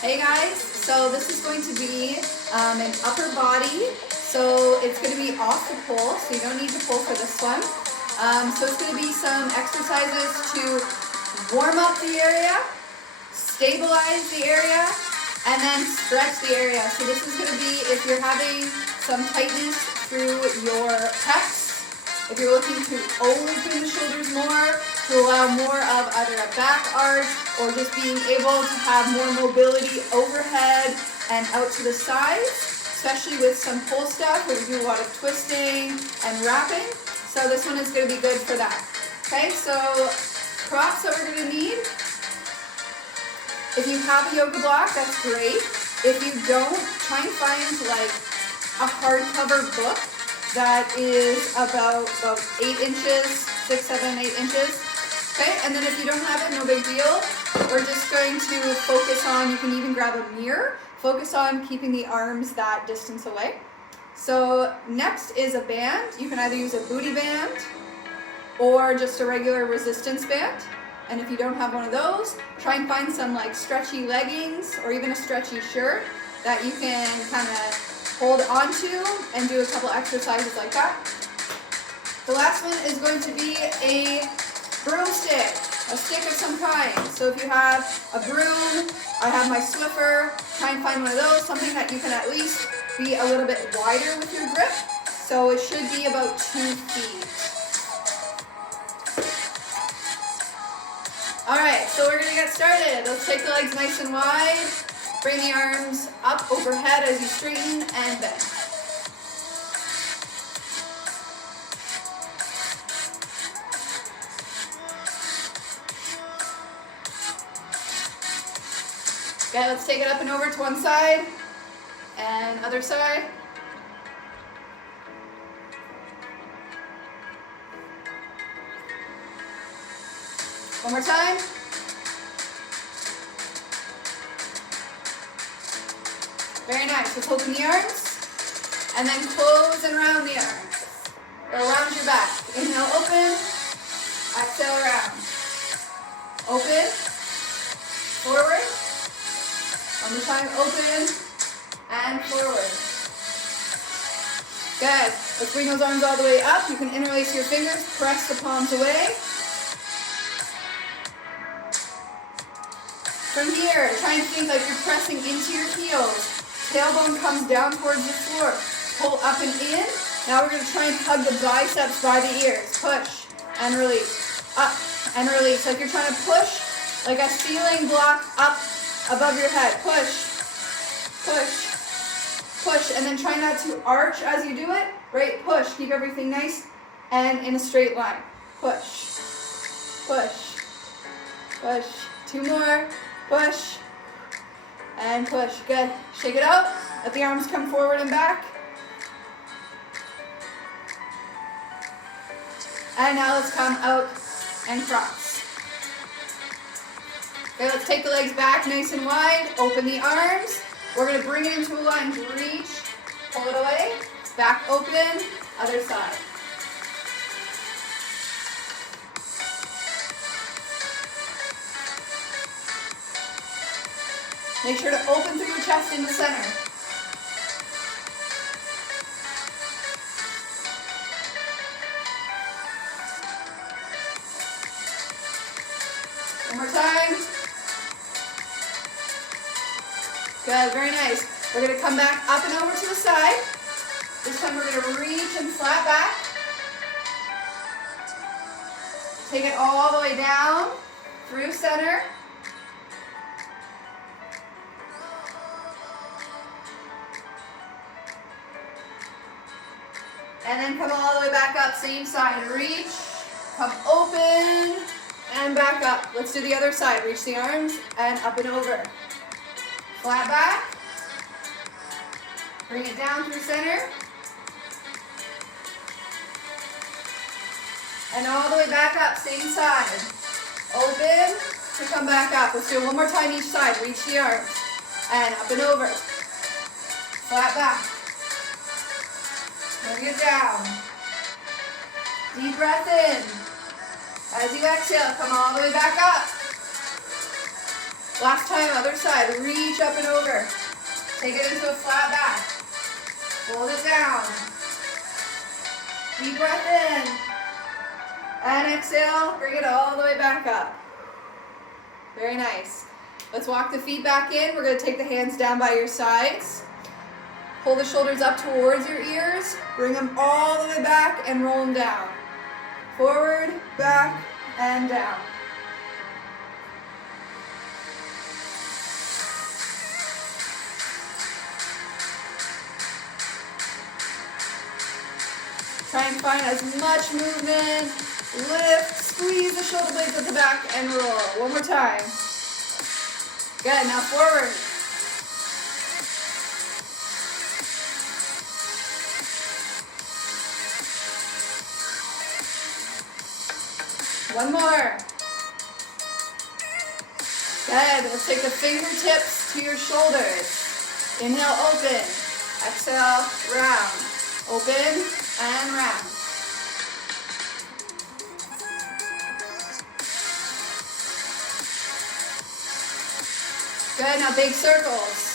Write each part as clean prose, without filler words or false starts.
Hey guys, so this is going to be an upper body. So it's going to be off the pole, so you don't need the pole for this one. So it's going to be some exercises to warm up the area, stabilize the area, and then stretch the area. So this is going to be if you're having some tightness through your pecs, if you're looking to open the shoulders more, to allow more of either a back arch or just being able to have more mobility overhead and out to the sides, especially with some pull stuff where we do a lot of twisting and wrapping. So this one is going to be good for that. Okay, so props that we're going to need. If you have a yoga block, that's great. If you don't, try and find like a hardcover book that is about 8 inches, 6, 7, 8 inches. Okay, and then if you don't have it, no big deal. We're just going to focus on, you can even grab a mirror, focus on keeping the arms that distance away. So next is a band. You can either use a booty band or just a regular resistance band. And if you don't have one of those, try and find some like stretchy leggings or even a stretchy shirt that you can kind of hold onto and do a couple exercises like that. The last one is going to be a broomstick, a stick of some kind. So if you have a broom, I have my Swiffer, try and find one of those, something that you can at least be a little bit wider with your grip. So it should be about 2 feet. Alright, so we're going to get started. Let's take the legs nice and wide. Bring the arms up overhead as you straighten and bend. Okay, let's take it up and over to one side and other side. One more time. Very nice. Let's open the arms and then close and round the arms. Or around your back. Inhale, open. Exhale, round. Open. Forward. One more time, open and forward. Good. Let's bring those arms all the way up. You can interlace your fingers, press the palms away. From here, try and think like you're pressing into your heels. Tailbone comes down towards the floor. Pull up and in. Now we're going to try and hug the biceps by the ears. Push and release. Up and release. Like you're trying to push like a ceiling block up above your head. Push, push, push. And then try not to arch as you do it. Right? Push. Keep everything nice and in a straight line. Push, push, push. 2 more. Push and push. Good. Shake it out. Let the arms come forward and back. And now let's come out and cross. Okay, let's take the legs back nice and wide. Open the arms. We're going to bring it into a lunge. Reach. Pull it away. Back open. Other side. Make sure to open through your chest in the center. One more time. Good, very nice. We're going to come back up and over to the side. This time we're going to reach and flat back. Take it all the way down through center. And then come all the way back up, same side. Reach, come open, and back up. Let's do the other side. Reach the arms, and up and over. Flat back. Bring it down through center. And all the way back up, same side. Open, to come back up. Let's do it one more time each side. Reach the arms, and up and over. Flat back. Bring it down. Deep breath in. As you exhale, come all the way back up. Last time, other side. Reach up and over. Take it into a flat back. Hold it down. Deep breath in. And exhale, bring it all the way back up. Very nice. Let's walk the feet back in. We're going to take the hands down by your sides. Pull the shoulders up towards your ears. Bring them all the way back and roll them down. Forward, back, and down. Try and find as much movement. Lift, squeeze the shoulder blades at the back, and roll. One more time. Good, now forward. One more. Good, let's take the fingertips to your shoulders. Inhale, open. Exhale, round. Open and round. Good, now big circles.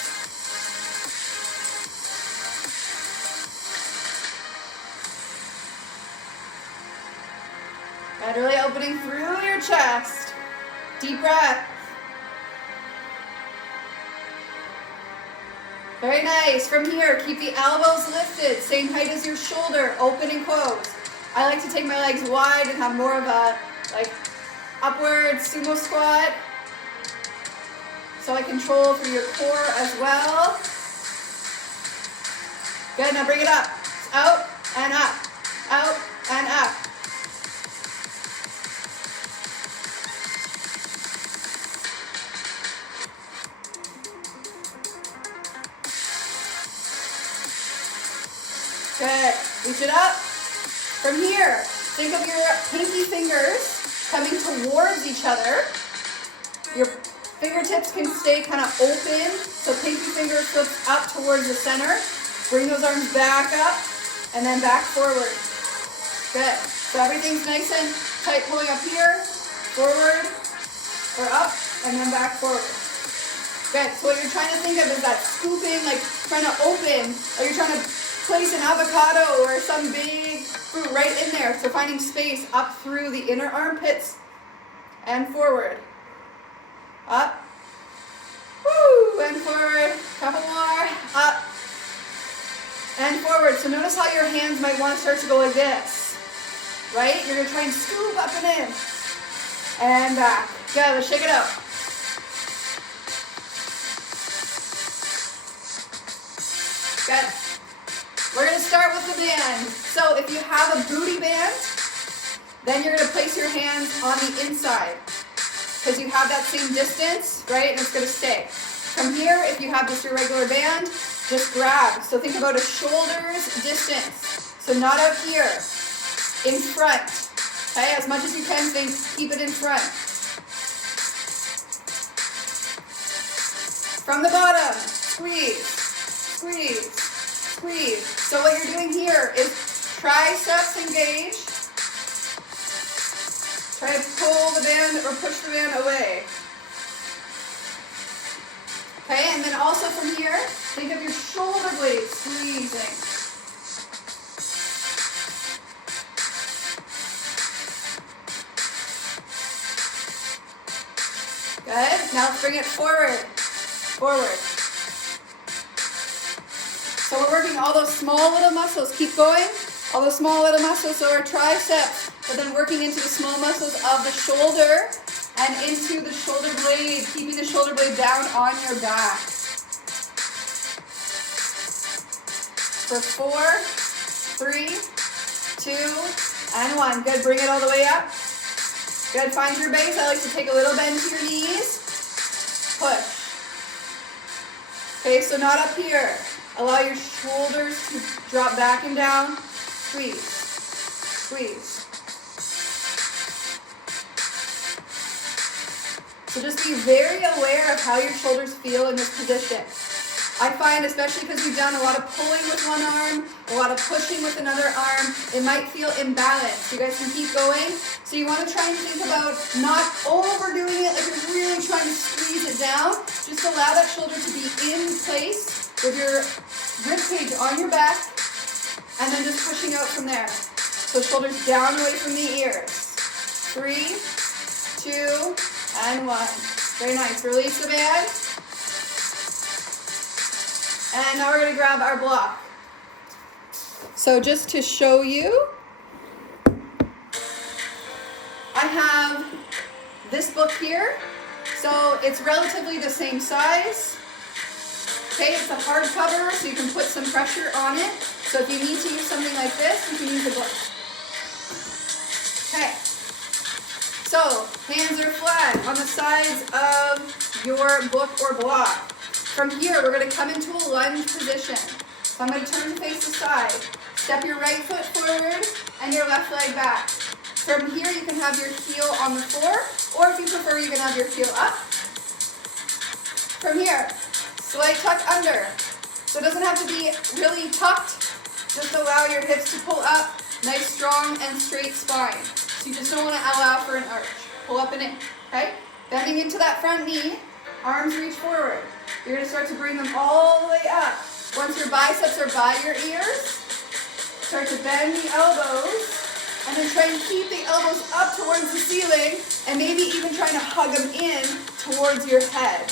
Good, really opening through your chest. Deep breath. Very nice. From here, keep the elbows lifted, same height as your shoulder, open and close. I like to take my legs wide and have more of a upward sumo squat. So I control through your core as well. Good, now bring it up. Out and up, out and up. Good, reach it up. From here, think of your pinky fingers coming towards each other. Your fingertips can stay kind of open, so pinky finger flips up towards the center. Bring those arms back up, and then back forward. Good. So everything's nice and tight pulling up here, forward, or up, and then back forward. Good. So what you're trying to think of is that scooping, like trying to open, or you're trying to place an avocado or some big fruit right in there. So finding space up through the inner armpits and forward. Up. Woo! And forward. Couple more. Up. And forward. So notice how your hands might want to start to go like this. Right? You're going to try and scoop up and in. And back. Good. Let's shake it out. Good. We're going to start with the band. So if you have a booty band, then you're going to place your hands on the inside, because you have that same distance, right? And it's going to stay. From here, if you have just your regular band, just grab. So think about a shoulders distance. So not out here, in front. Okay, as much as you can, keep it in front. From the bottom, squeeze, squeeze, squeeze. So what you're doing here is triceps engage. Try to pull the band or push the band away. Okay, and then also from here, think of your shoulder blades squeezing. Good. Now let's bring it forward. Forward. So we're working all those small little muscles. Keep going. All those small little muscles, so our triceps, but then working into the small muscles of the shoulder and into the shoulder blade, keeping the shoulder blade down on your back. For 4, 3, 2, and 1. Good, bring it all the way up. Good, find your base. I like to take a little bend to your knees. Push. Okay, so not up here. Allow your shoulders to drop back and down. Squeeze, squeeze. So just be very aware of how your shoulders feel in this position. I find, especially because we've done a lot of pulling with one arm, a lot of pushing with another arm, it might feel imbalanced. You guys can keep going. So you want to try and think about not overdoing it, like you're really trying to squeeze it it down. Just allow that shoulder to be in place with your rib cage on your back, and then just pushing out from there. So shoulders down away from the ears. 3, 2, and 1. Very nice. Release the band. And now we're going to grab our block. So just to show you, I have this book here. So it's relatively the same size. Okay, it's a hardcover, so you can put some pressure on it. So if you need to use something like this, you can use a book. Okay. So hands are flat on the sides of your book or block. From here, we're going to come into a lunge position. So I'm going to turn to face the side. Step your right foot forward and your left leg back. From here, you can have your heel on the floor, or if you prefer, you can have your heel up. From here, slight tuck under. So it doesn't have to be really tucked. Just allow your hips to pull up. Nice, strong, and straight spine. So you just don't want to allow for an arch. Pull up and in, okay? Bending into that front knee, arms reach forward. You're going to start to bring them all the way up. Once your biceps are by your ears, start to bend the elbows, and then try and keep the elbows up towards the ceiling, and maybe even trying to hug them in towards your head.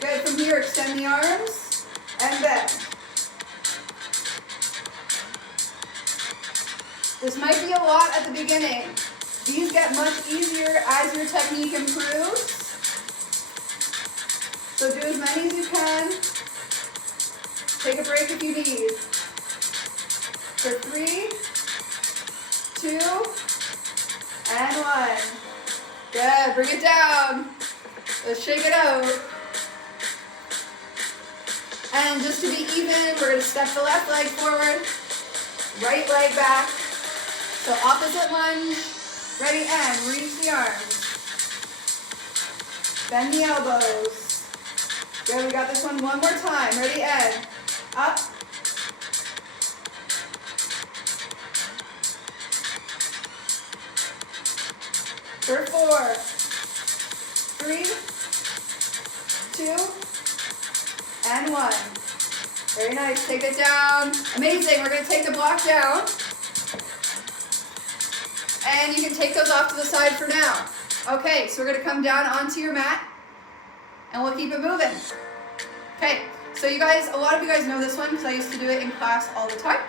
Good. From here, extend the arms and bend. This might be a lot at the beginning. These get much easier as your technique improves. So do as many as you can. Take a break if you need. For 3, 2, and 1. Good. Bring it down. Let's shake it out. And just to be even, we're going to step the left leg forward, right leg back. So opposite lunge. Ready, and reach the arms. Bend the elbows. Good, we got this one more time. Ready, and up. For 4, 3, 2, and 1. Very nice. Take it down. Amazing. We're going to take the block down. And you can take those off to the side for now. Okay, so we're going to come down onto your mat. And we'll keep it moving. Okay, so you guys, a lot of you guys know this one because I used to do it in class all the time.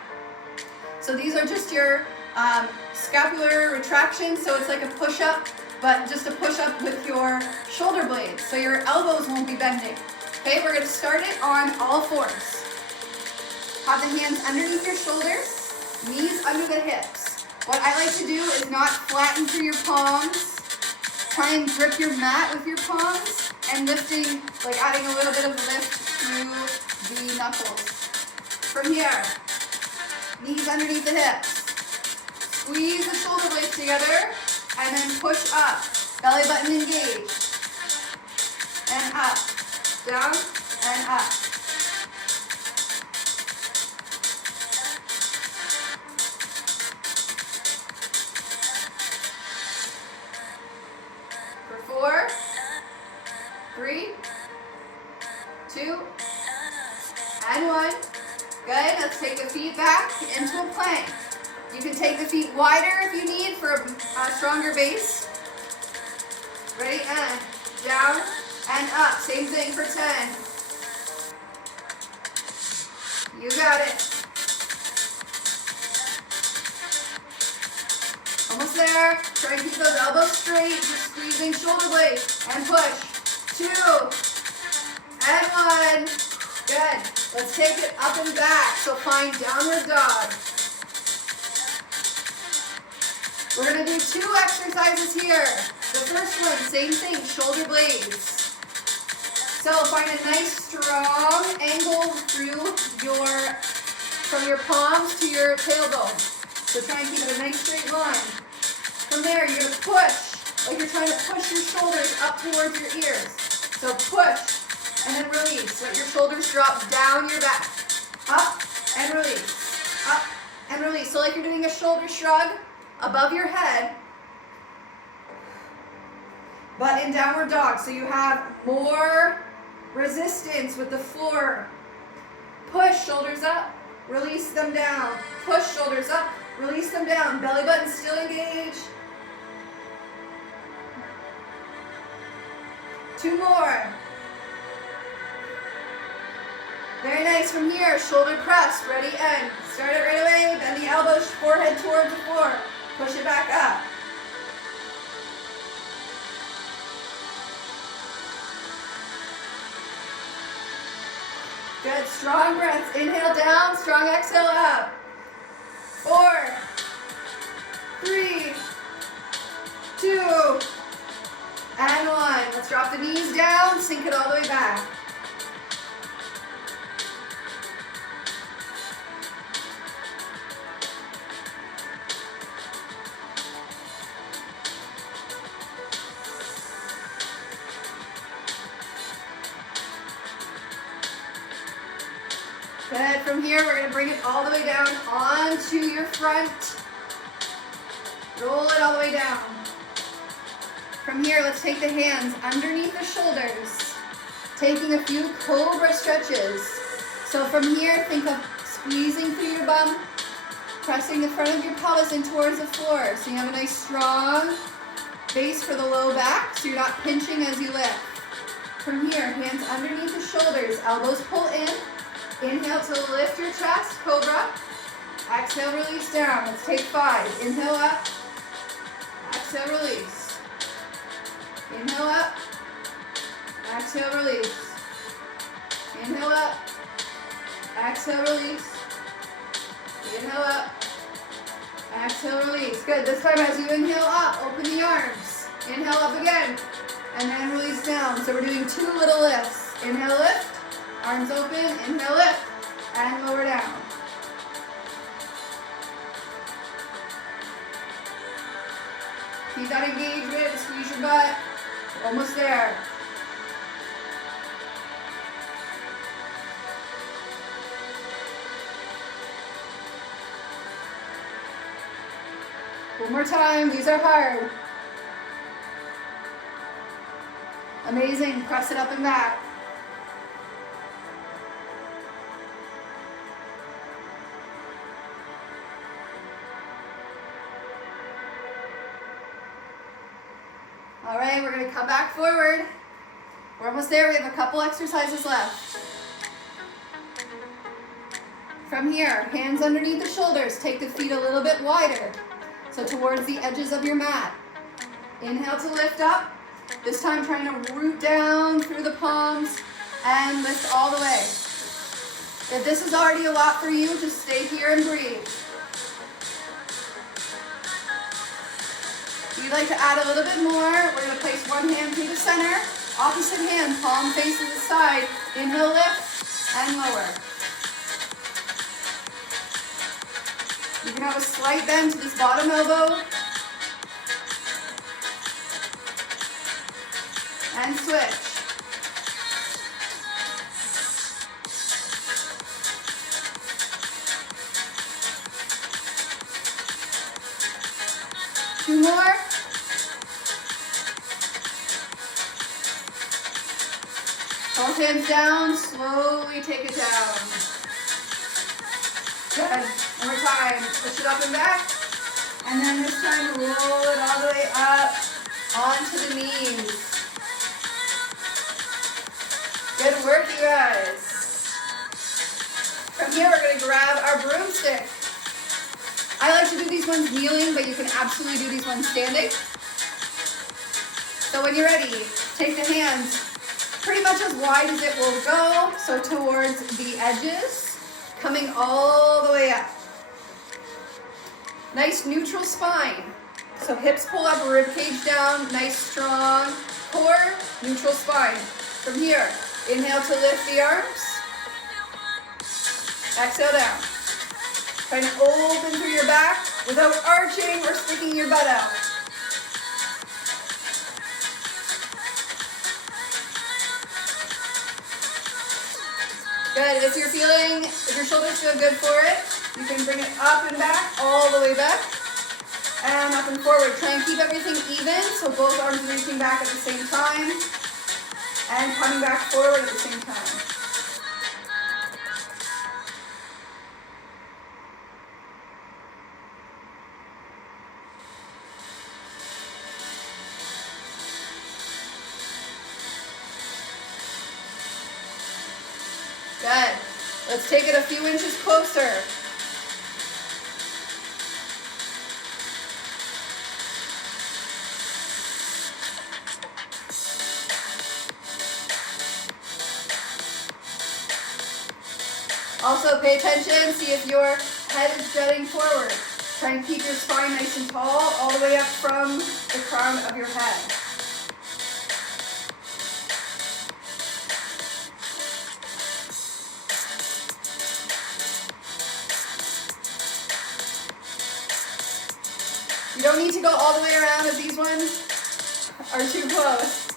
So these are just your scapular retraction. So it's like a push-up, but just a push-up with your shoulder blades. So your elbows won't be bending. Okay, we're going to start it on all fours. Have the hands underneath your shoulders, knees under the hips. What I like to do is not flatten through your palms. Try and grip your mat with your palms and lifting, like adding a little bit of lift through the knuckles. From here, knees underneath the hips. Squeeze the shoulder blades together and then push up. Belly button engaged. And up. Down and up. For 4, 3, 2, and 1. Good. Let's take the feet back into a plank. You can take the feet wider if you need for a stronger base. Ready? And down and up. Same thing for 10. You got it. Almost there. Try and keep those elbows straight. Just squeezing shoulder blades. And push. 2 and 1. Good. Let's take it up and back. So find downward dog. We're going to do 2 exercises here. The first one, same thing, shoulder blades. So find a nice strong angle from your palms to your tailbone. So try and keep it a nice straight line. From there, you're going to push, like you're trying to push your shoulders up towards your ears. So push and then release. Let your shoulders drop down your back. Up and release. Up and release. So like you're doing a shoulder shrug above your head. but in downward dog. So you have more resistance with the floor. Push, shoulders up, release them down. Push, shoulders up, release them down. Belly button still engaged. 2 more. Very nice. From here, shoulder press, ready, end. Start it right away, bend the elbows, forehead towards the floor. Push it back up. Good, strong breaths. Inhale down, strong exhale up. 4, 3, 2, and 1. Let's drop the knees down, sink it all the way back. Good. From here, we're going to bring it all the way down onto your front. Roll it all the way down. From here, let's take the hands underneath the shoulders, taking a few cobra stretches. So from here, think of squeezing through your bum, pressing the front of your pelvis in towards the floor. So you have a nice strong base for the low back, so you're not pinching as you lift. From here, hands underneath the shoulders, elbows pull in. Inhale to lift your chest, cobra. Exhale, release down. Let's take 5. Inhale up. Exhale, release. Inhale up. Exhale, release. Inhale up. Exhale, release. Inhale up. Exhale, release. Good. This time as you inhale up, open the arms. Inhale up again. And then release down. So we're doing 2 little lifts. Inhale, lift. Arms open, inhale, lift, and lower down. Keep that engagement, squeeze your butt. Almost there. One more time, these are hard. Amazing, press it up and back. All right, we're going to come back forward. We're almost there. We have a couple exercises left. From here, hands underneath the shoulders. Take the feet a little bit wider, so towards the edges of your mat. Inhale to lift up. This time trying to root down through the palms and lift all the way. If this is already a lot for you, just stay here and breathe. If you'd like to add a little bit more, we're going to place one hand through the center, opposite hand, palm faces the side. Inhale, lift, and lower. You can have a slight bend to this bottom elbow. And switch. Two more. Both hands down, slowly take it down. Good. One more time. Push it up and back. And then this time roll it all the way up onto the knees. Good work, you guys. From here, we're going to grab our broomstick. I like to do these ones kneeling, but you can absolutely do these ones standing. So when you're ready, take the hands pretty much as wide as it will go, so towards the edges, coming all the way up. Nice neutral spine. So hips pull up, rib cage down, nice strong core, neutral spine. From here, inhale to lift the arms. Exhale down. Trying to open through your back without arching or sticking your butt out. Good. If your shoulders feel good for it, you can bring it up and back, all the way back. And up and forward. Try and keep everything even, so both arms reaching back at the same time. And coming back forward at the same time. Good. Let's take it a few inches closer. Also pay attention, see if your head is jutting forward. Try and keep your spine nice and tall all the way up from the crown of your head. You don't need to go all the way around if these ones are too close.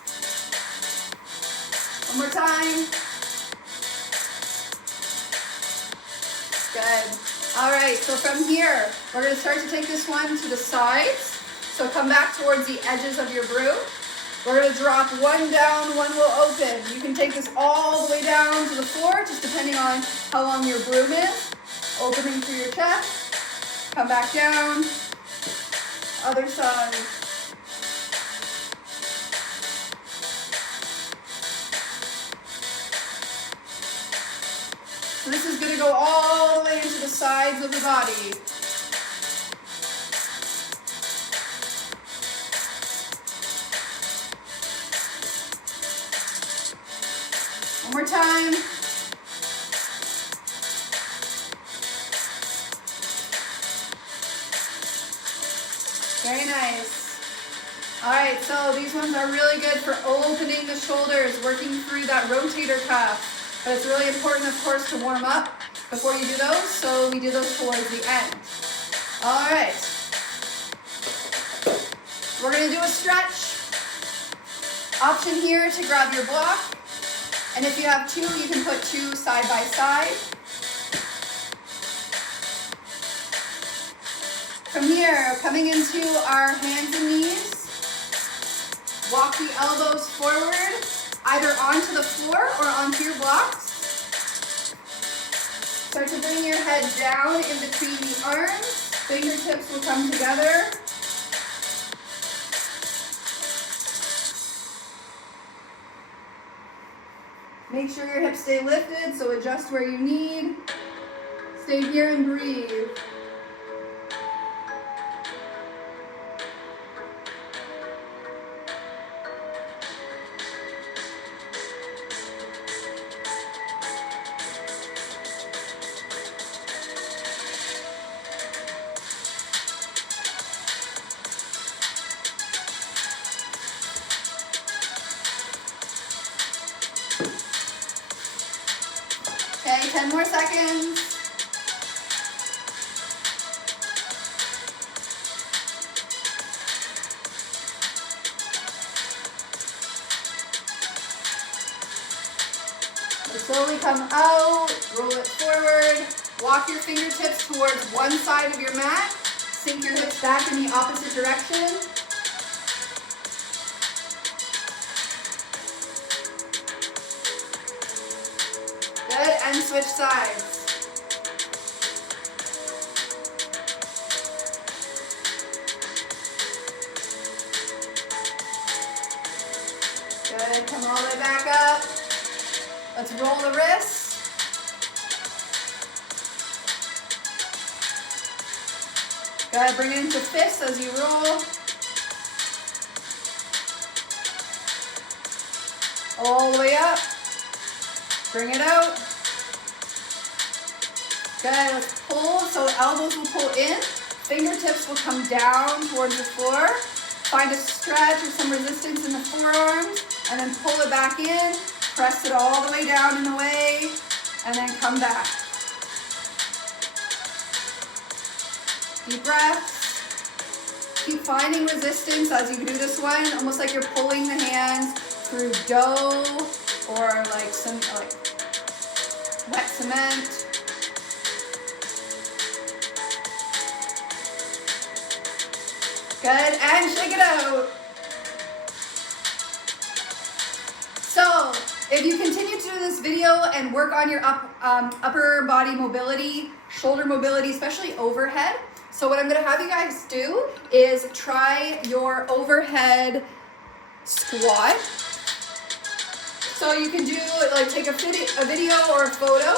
One more time. Good. All right, so from here, we're going to start to take this one to the sides. So come back towards the edges of your broom. We're going to drop one down, one will open. You can take this all the way down to the floor, just depending on how long your broom is. Opening through your chest. Come back down. Other side. So this is going to go all the way into the sides of the body. One more time. Very nice. All right, so these ones are really good for opening the shoulders, working through that rotator cuff. But it's really important, of course, to warm up before you do those, so we do those towards the end. All right. We're going to do a stretch. Option here to grab your block. And if you have two, you can put two side by side. From here, coming into our hands and knees, walk the elbows forward, either onto the floor or onto your blocks. Start to bring your head down in between the arms. Fingertips will come together. Make sure your hips stay lifted, so adjust where you need. Stay here and breathe. Okay, 10 more seconds. Slowly come out, roll it forward. Walk your fingertips towards one side of your mat. Sink your hips back in the opposite direction. Good, and switch sides. Good, come all the way back up. Let's roll the wrists. Good, bring it into fists as you roll. All the way up. Bring it out. Good, let's pull, so elbows will pull in. Fingertips will come down towards the floor. Find a stretch or some resistance in the forearms, and then pull it back in. Press it all the way down and away, and then come back. Deep breaths. Keep finding resistance as you do this one, almost like you're pulling the hands through dough or like some wet cement. 5 Good, and shake it out. So, if you continue to do this video and work on your upper body mobility, shoulder mobility, especially overhead, so what I'm gonna have you guys do is try your overhead squat. So you can do, like, take a video or a photo,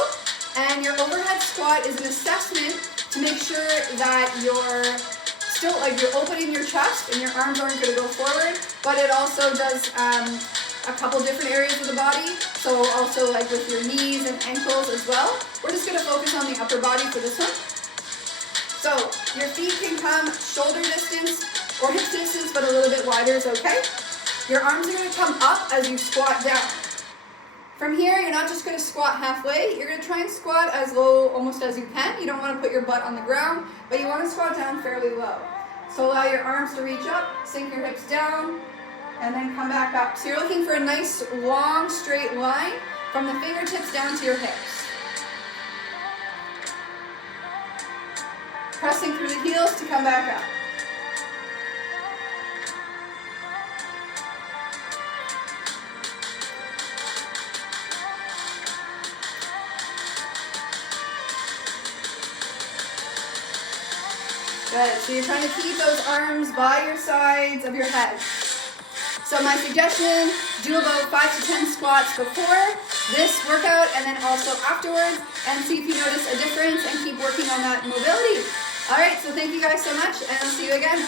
and your overhead squat is an assessment to make sure that you're still, like, you're opening your chest and your arms aren't gonna go forward, but it also does a couple different areas of the body, so also like with your knees and ankles as well. We're just gonna focus on the upper body for this one. So your feet can come shoulder distance or hip distance, but a little bit wider is okay. Your arms are gonna come up as you squat down. From here, you're not just gonna squat halfway, you're gonna try and squat as low almost as you can. You don't wanna put your butt on the ground, but you wanna squat down fairly low. So allow your arms to reach up, sink your hips down, and then come back up. So you're looking for a nice long straight line from the fingertips down to your hips. Pressing through the heels to come back up. Good, so you're trying to keep those arms by your sides of your head. So my suggestion, do about 5 to 10 squats before this workout and then also afterwards, and see if you notice a difference and keep working on that mobility. All right, so thank you guys so much, and I'll see you again.